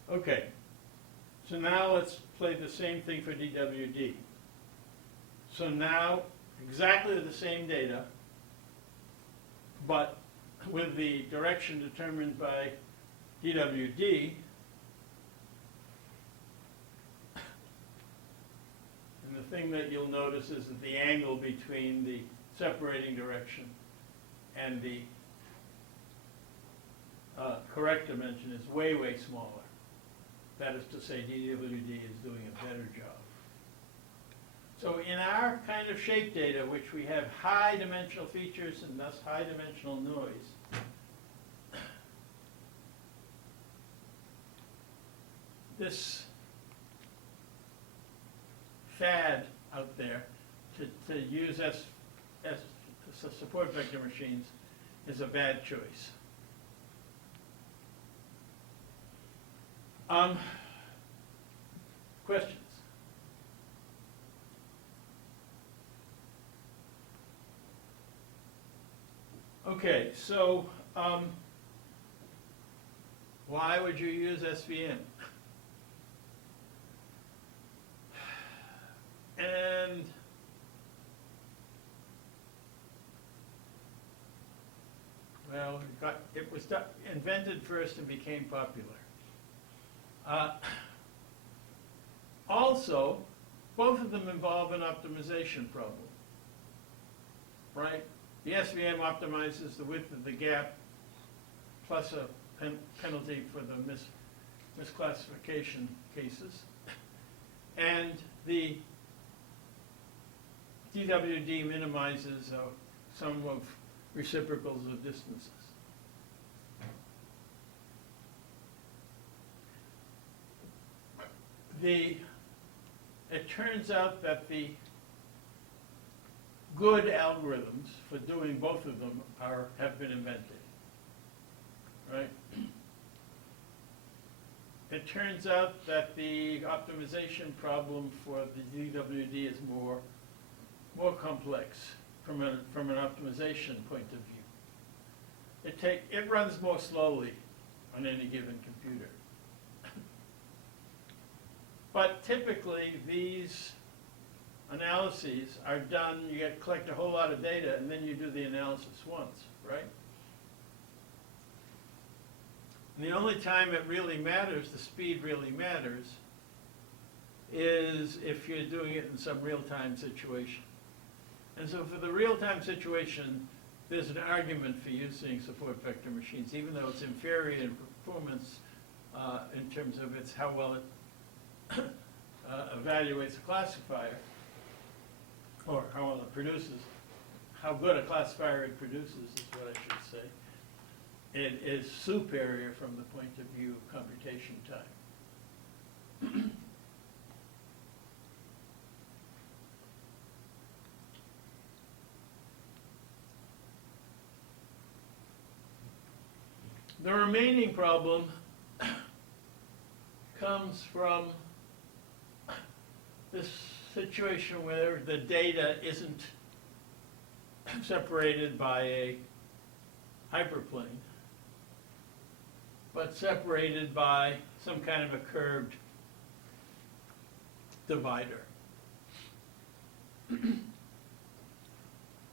Okay, so now let's play the same thing for DWD. So now, exactly the same data, but with the direction determined by DWD, and the thing that you'll notice is that the angle between the separating direction and the correct dimension is way, way smaller. That is to say, DWD is doing a better job. So in our kind of shape data, which we have high dimensional features and thus high dimensional noise, this fad out there to use support vector machines is a bad choice. Questions? Okay, so why would you use SVM? And well, it was invented first and became popular. Also, both of them involve an optimization problem, right? The SVM optimizes the width of the gap plus a penalty for the misclassification cases. And the DWD minimizes sum of reciprocals of distances. It turns out that the good algorithms for doing both of them have been invented, right? It turns out that the optimization problem for the DWD is more complex from an optimization point of view. It runs more slowly on any given computer. But typically, these analyses are done, you collect a whole lot of data, and then you do the analysis once, right? And the only time it really matters, the speed really matters, is if you're doing it in some real-time situation. And so for the real-time situation, there's an argument for using support vector machines, even though it's inferior in performance in terms of how well it evaluates a classifier, or how well it produces, how good a classifier it produces is what I should say. It is superior from the point of view of computation time. The remaining problem comes from this situation where the data isn't separated by a hyperplane, but separated by some kind of a curved divider.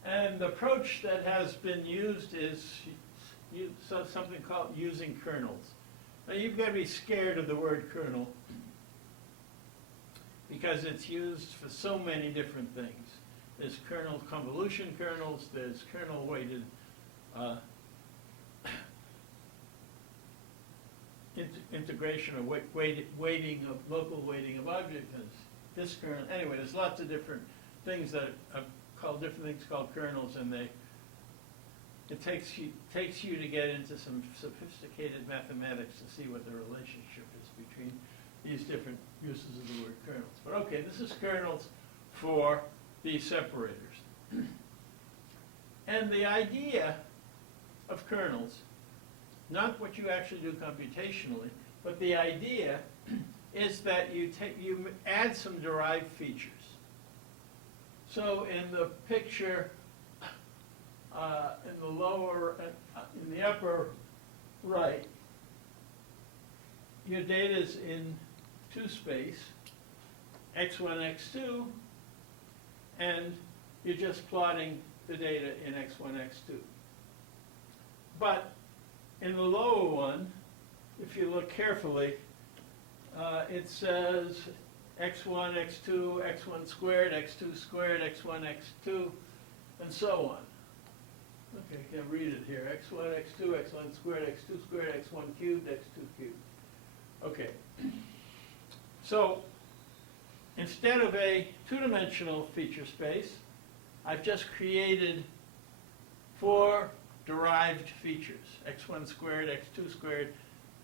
And the approach that has been used is something called using kernels. Now you've got to be scared of the word kernel because it's used for so many different things. There's kernel convolution kernels, there's kernel weighted integration or weighting of local weighting of objects. This kernel, anyway, there's lots of different things that are called different things called kernels, and it takes you to get into some sophisticated mathematics to see what the relationship is between these different uses of the word kernels. But okay, this is kernels for these separators. And the idea of kernels, not what you actually do computationally, but the idea is that you add some derived features. So in the picture, in the upper right, your data is in two space, x1, x2, and you're just plotting the data in x1, x2. But in the lower one, if you look carefully, it says x1, x2, x1 squared, x2 squared, x1, x2, and so on. Okay, I can read it here. x1, x2, x1 squared, x2 squared, x1 cubed, x2 cubed. Okay. So instead of a two-dimensional feature space, I've just created 4 derived features. x1 squared, x2 squared,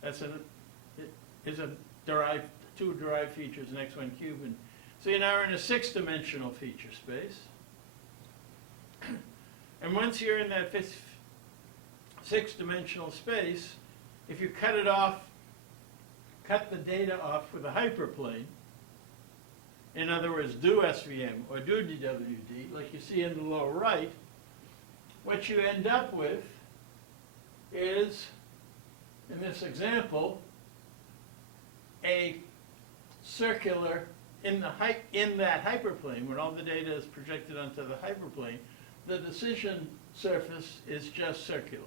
is a derived, 2 derived features in x1 cubed. And so you're now in a 6-dimensional feature space. And once you're in that 6-dimensional space, if you cut the data off with a hyperplane, in other words, do SVM or do DWD, like you see in the lower right, what you end up with is, in this example, a circular in that hyperplane, when all the data is projected onto the hyperplane, the decision surface is just circular.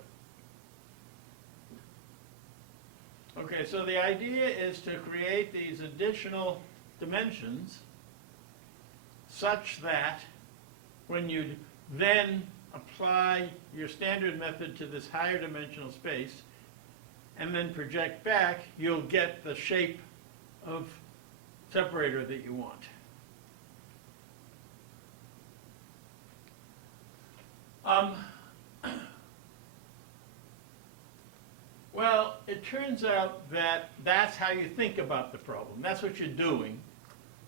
Okay, so the idea is to create these additional dimensions such that when you then apply your standard method to this higher dimensional space and then project back, you'll get the shape of separator that you want. Well, it turns out that that's how you think about the problem. That's what you're doing,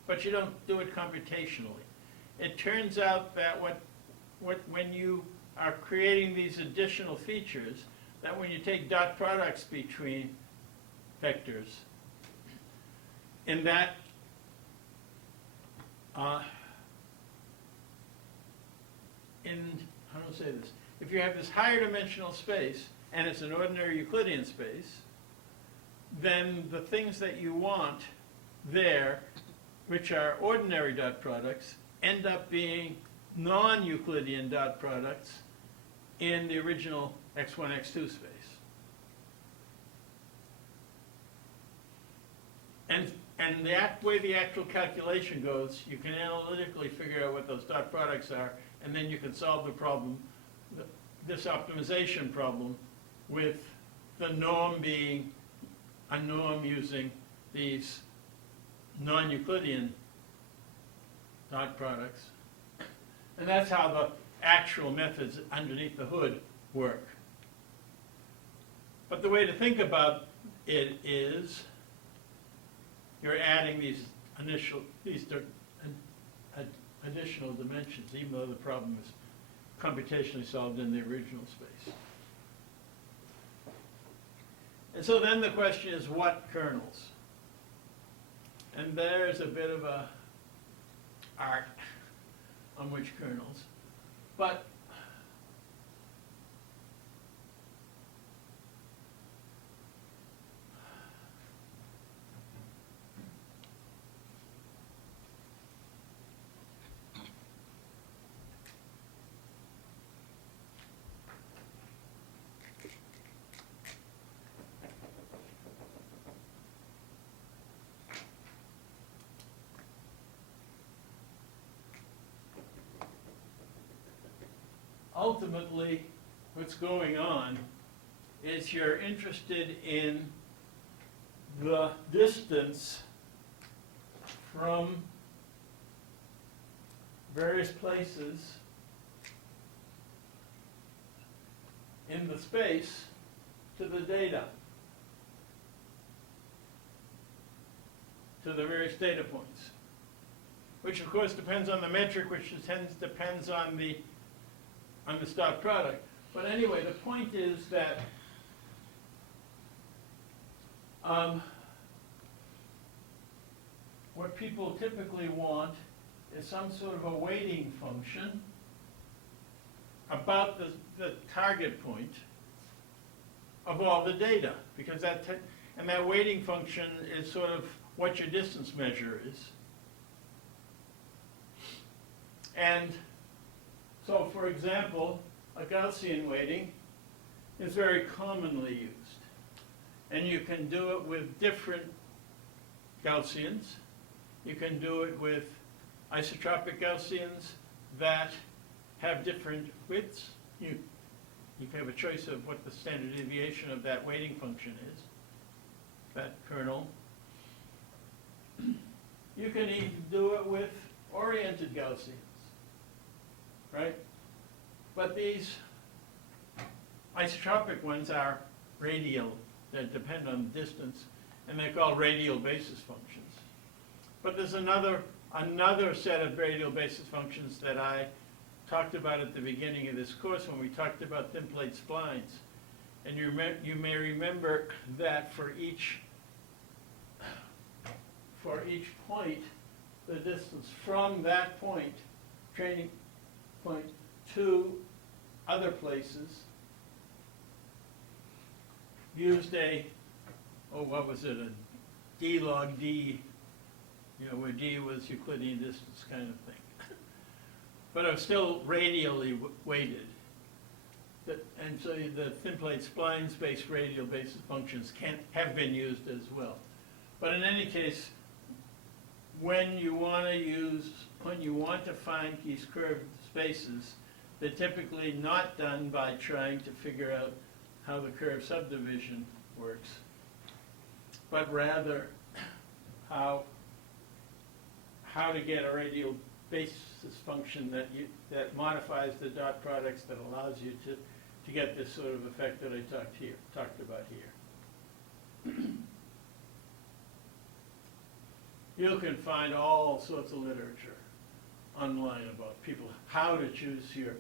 but you don't do it computationally. It turns out that when you are creating these additional features, that when you take dot products between vectors, in that how do I say this? If you have this higher dimensional space, and it's an ordinary Euclidean space, then the things that you want there, which are ordinary dot products, end up being non-Euclidean dot products in the original x1, x2 space. And the way the actual calculation goes, you can analytically figure out what those dot products are, and then you can solve the problem, this optimization problem, with the norm being a norm using these non-Euclidean dot products. And that's how the actual methods underneath the hood work. But the way to think about it is you're adding these additional dimensions, even though the problem is computationally solved in the original space. And so then the question is, what kernels? And there's a bit of a art on which kernels. But ultimately, what's going on is you're interested in the distance from various places in the space to the data, to the various data points, which of course depends on the metric, which depends on the dot product. But anyway, the point is that what people typically want is some sort of a weighting function about the target point of all the data, because that weighting function is sort of what your distance measure is. And so, for example, a Gaussian weighting is very commonly used. And you can do it with different Gaussians. You can do it with isotropic Gaussians that have different widths. You can have a choice of what the standard deviation of that weighting function is, that kernel. You can even do it with oriented Gaussians. Right? But these isotropic ones are radial, that depend on distance, and they're called radial basis functions. But there's another set of radial basis functions that I talked about at the beginning of this course when we talked about thin plate splines. And you may remember that for each point, the distance from that point, training point, to other places used a D log D you know, where D was Euclidean distance kind of thing. But I'm still radially weighted. And so the thin plate splines-based radial basis functions have been used as well. But in any case, when you want to find these curved spaces, they're typically not done by trying to figure out how the curve subdivision works, but rather how to get a radial basis function that modifies the dot products that allows you to get this sort of effect that I talked about here. You can find all sorts of literature online about people, how to choose your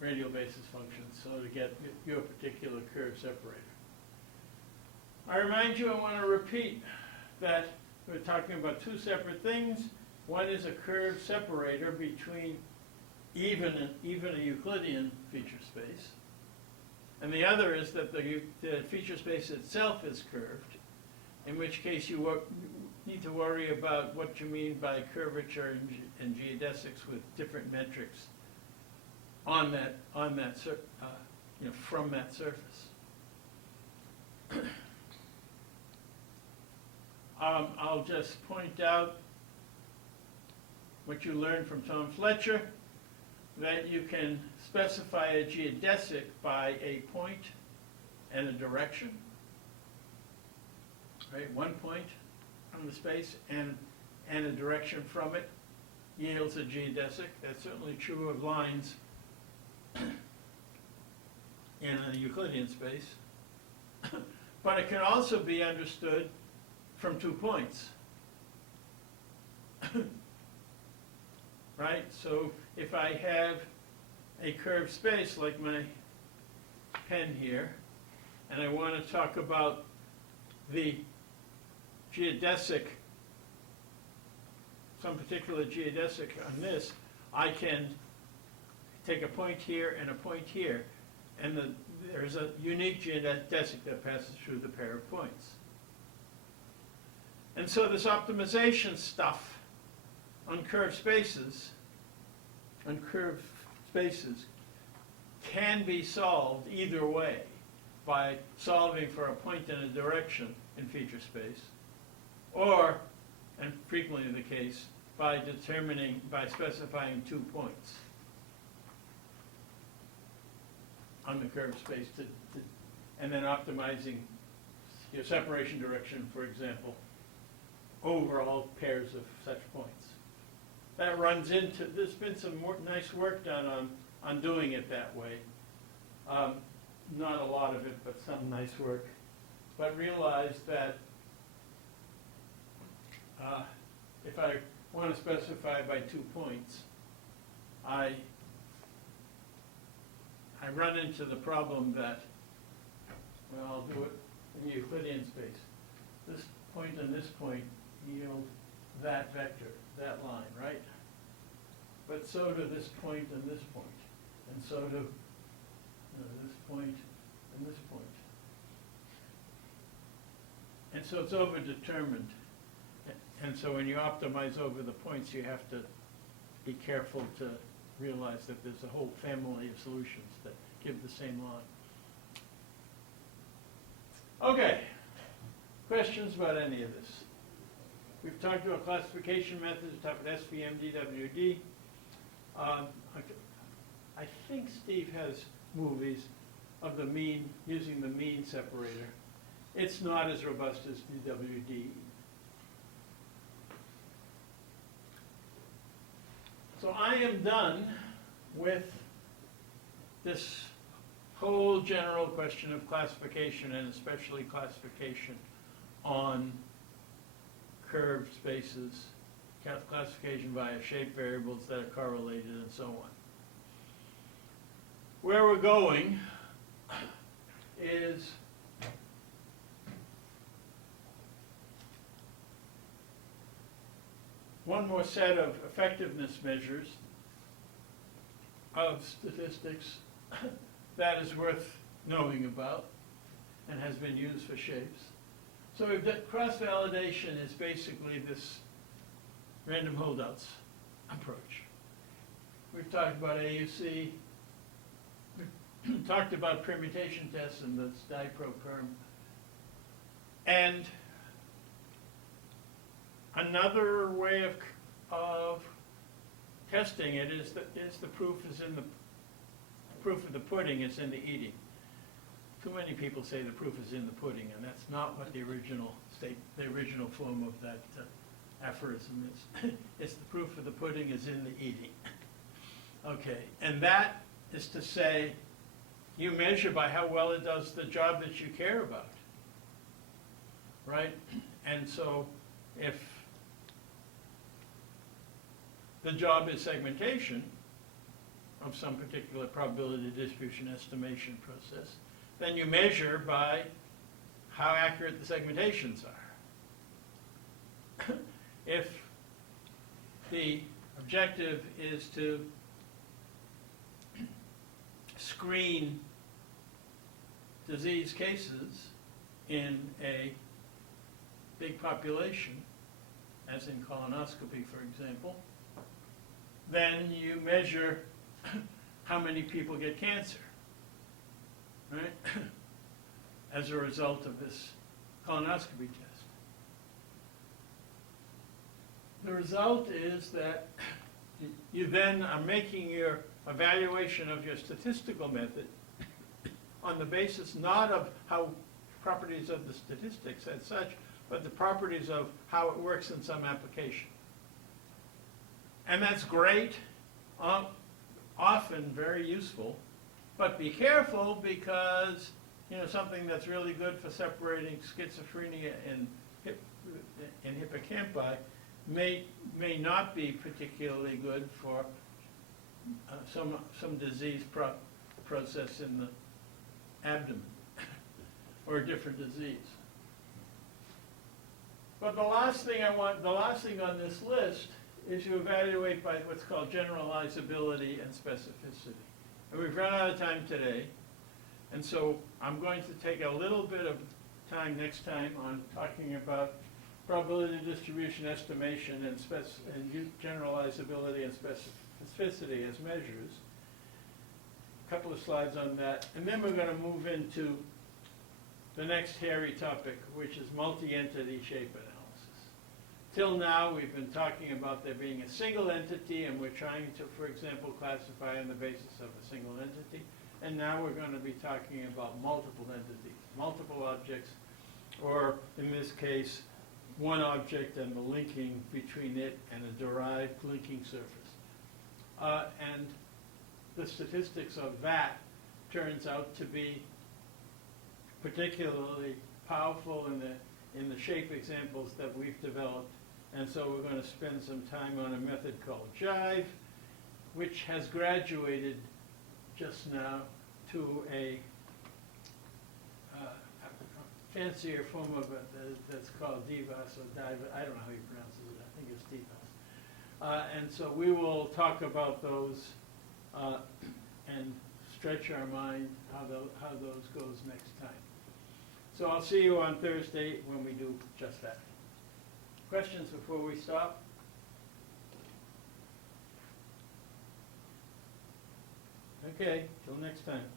radial basis functions so to get your particular curve separator. I remind you, I want to repeat that we're talking about two separate things. One is a curve separator between even a Euclidean feature space, and the other is that the feature space itself is curved, in which case you need to worry about what you mean by curvature and geodesics with different metrics on that you know, from that surface. I'll just point out what you learned from Tom Fletcher, that you can specify a geodesic by a point and a direction, right? One point on the space and a direction from it yields a geodesic. That's certainly true of lines in a Euclidean space. But it can also be understood from 2 points. Right? So if I have a curved space like my pen here, and I want to talk about the geodesic, some particular geodesic on this, I can take a point here and a point here, and there's a unique geodesic that passes through the pair of points. And so this optimization stuff on curved spaces can be solved either way, by solving for a point and a direction in feature space, or, and frequently the case, by specifying 2 points on the curved space and then optimizing your separation direction, for example, over all pairs of such points. That runs into, there's been some nice work done on doing it that way. Not a lot of it, but some nice work. But realize that if I want to specify by 2 points, I run into the problem that, well, I'll do it in the Euclidean space. This point and this point yield that vector, that line, right? But so do this point and this point, and so do this point and this point. And so it's overdetermined. And so when you optimize over the points, you have to be careful to realize that there's a whole family of solutions that give the same line. Okay, questions about any of this? We've talked about classification methods, we talked about SVM, DWD. I think Steve has movies of the mean, using the mean separator. It's not as robust as DWD. So I am done with this whole general question of classification, and especially classification on curved spaces, classification via shape variables that are correlated, and so on. Where we're going is one more set of effectiveness measures of statistics that is worth knowing about and has been used for shapes. So we've got cross-validation is basically this random holdouts approach. We've talked about AUC, we've talked about permutation tests and the dipro-perm. And another way of testing it is the proof of the pudding is in the eating. Too many people say the proof is in the pudding, and that's not what the original form of that aphorism is. It's the proof of the pudding is in the eating. Okay, and that is to say, you measure by how well it does the job that you care about, right? And so if the job is segmentation of some particular probability distribution estimation process, then you measure by how accurate the segmentations are. If the objective is to screen disease cases in a big population, as in colonoscopy, for example, then you measure how many people get cancer, right? As a result of this colonoscopy test. The result is that you then are making your evaluation of your statistical method on the basis not of how properties of the statistics as such, but the properties of how it works in some application. And that's great, often very useful, but be careful because something that's really good for separating schizophrenia in hippocampi may not be particularly good for some disease process in the abdomen or a different disease. But the last thing on this list is you evaluate by what's called generalizability and specificity. And we've run out of time today, and so I'm going to take a little bit of time next time on talking about probability distribution estimation and generalizability and specificity as measures. A couple of slides on that, and then we're going to move into the next hairy topic, which is multi-entity shape analysis. Till now, we've been talking about there being a single entity, and we're trying to, for example, classify on the basis of a single entity. And now we're going to be talking about multiple entities, multiple objects, or in this case, one object and the linking between it and a derived linking surface. And the statistics of that turns out to be particularly powerful in the shape examples that we've developed. And so we're going to spend some time on a method called Jive, which has graduated just now to a fancier form of it that's called DVAS or Diva. I don't know how you pronounce it. I think it's DVAS. And so we will talk about those and stretch our mind how those goes next time. So I'll see you on Thursday when we do just that. Questions before we stop? Okay, till next time.